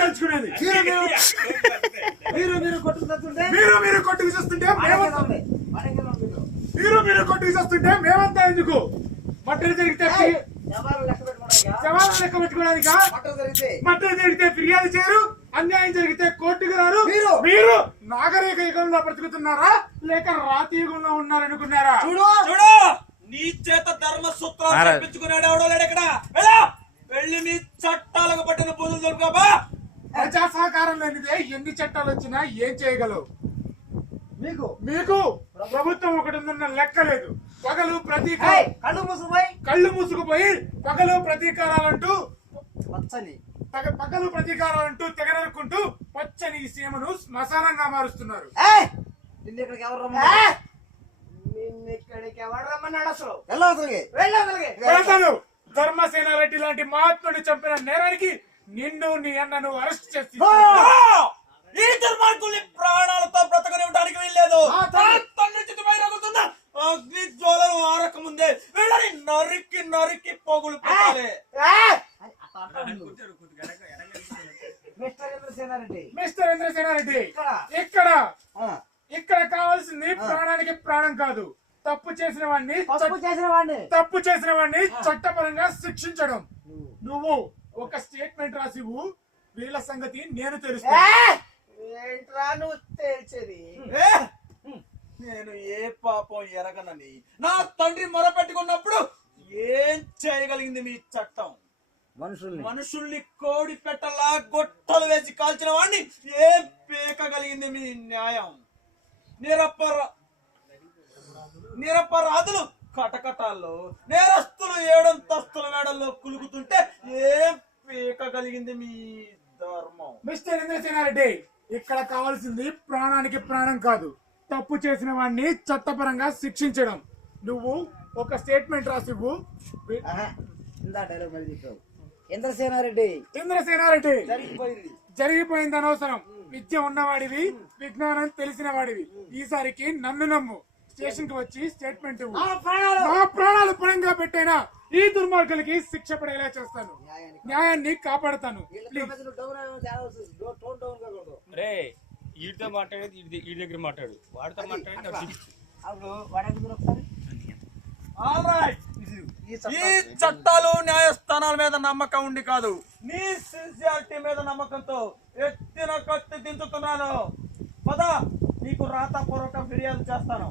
తెలుసుకునేది మీరు కొట్టుకు చూస్తుంటే మీరు కొట్టుకు చూస్తుంటే మీరు కొట్టుకు చూస్తుంటే మేమంతా ఎందుకు మట్టలు జరిగితే శవాలను లెక్క పెట్టుకోవడానికి మట్టలు జరిగితే ఫిర్యాదు చేయరు, అన్యాయం జరిగితే కోర్టుకు రారు. మీరు నాగరిక యుగంలో బ్రతుకుతున్నారా లేక రాతి యుగంలో ఉన్నారనుకున్నారా? చూడు నీ చేత ధర్మ సూత్రాలు చెప్పించుకున్నాడు ఎవడో లేడు ఇక్కడ. వెళ్ళి మీ చట్టాలకు పట్టిన బుద్ధులు దొరకబా. ప్రజా సహకారం లేనిదే ఎన్ని చట్టాలు వచ్చినా ఏం చేయగలవు? మీకు ప్రభుత్వం ఒకటి ఉందన్న లెక్క లేదు. పగలు కళ్ళు మూసుకుపోయి పగలు ప్రతీకారాలంటూ తెగనరుకుంటూ పచ్చని ఈ సీమను శ్మశానంగా మారుస్తున్నారు. ధర్మసేన రెడ్డి లాంటి మహాత్ముడు చంపిన నేరానికి నిన్ను నీ అన్నను అరెస్ట్ చేసి ఈ దుర్మార్గుల్ని ప్రాణాలతో బ్రతకనివ్వడానికి వీల్లేదు. తండ్రి చిత్తుపై రగుతున్న అగ్ని జ్వాలను ఆరక ముందే వీళ్ళని నరికి పోగులు పెట్టాలి. మిస్టర్ ఇంద్రసేనారెడ్డి, ఇక్కడ కావాల్సింది ప్రాణానికి ప్రాణం కాదు, తప్పు చేసిన వాడిని చట్టపరంగా శిక్షించడం. నువ్వు ఒక స్టేట్మెంట్ రాసివు, వీళ్ళ సంగతి నేను నేను ఏ పాపం ఎరగనని నా తండ్రి మొరపెట్టుకున్నప్పుడు ఏం చేయగలిగింది మీ చట్టం? మనుషుల్ని కోడి పెట్టలా గొట్టలు వేసి కాల్చిన వాడిని ఏం పీకగలిగింది మీ న్యాయం? నిరపరాధులు కటకటాల్లో, నేరస్తులు ఏడంతస్తుల మేడల్లో కులుగుతుంటే ఏం పీకగలిగింది మీ ధర్మం? మిస్టర్ ఇంద్రసేనారెడ్డి, ఇక్కడ కావాల్సింది ప్రాణానికి ప్రాణం కాదు, తప్పు చేసిన వాడిని చట్టపరంగా శిక్షించడం. నువ్వు ఒక స్టేట్మెంట్ రాసివ్వు. ఇంద్రసేనారెడ్డి జరిగిపోయింది అనవసరం. విద్య ఉన్నవాడివి, విజ్ఞానం తెలిసిన వాడివి. ఈసారికి నన్ను నమ్ము, స్టేషన్ కి వచ్చి స్టేట్మెంట్ ఇవ్వు. నా ప్రాణాలు పణంగా పెట్టైనా ఈ దుర్మార్గులకి శిక్ష పడేలా చేస్తాను, న్యాయాన్ని కాపాడతాను. వీటితో మాట్లాడేది వీడి దగ్గర మాట్లాడు, వాడితో మాట్లాడేది ఈ చట్టాలు న్యాయస్థానాల మీద నమ్మకం ఉండి కాదు, నీ సిన్సియారిటీ మీద నమ్మకంతో ఎత్తిన కత్తి దించుతున్నాను. పద, నీకు రాతపూర్వక ఫిర్యాదు చేస్తాను.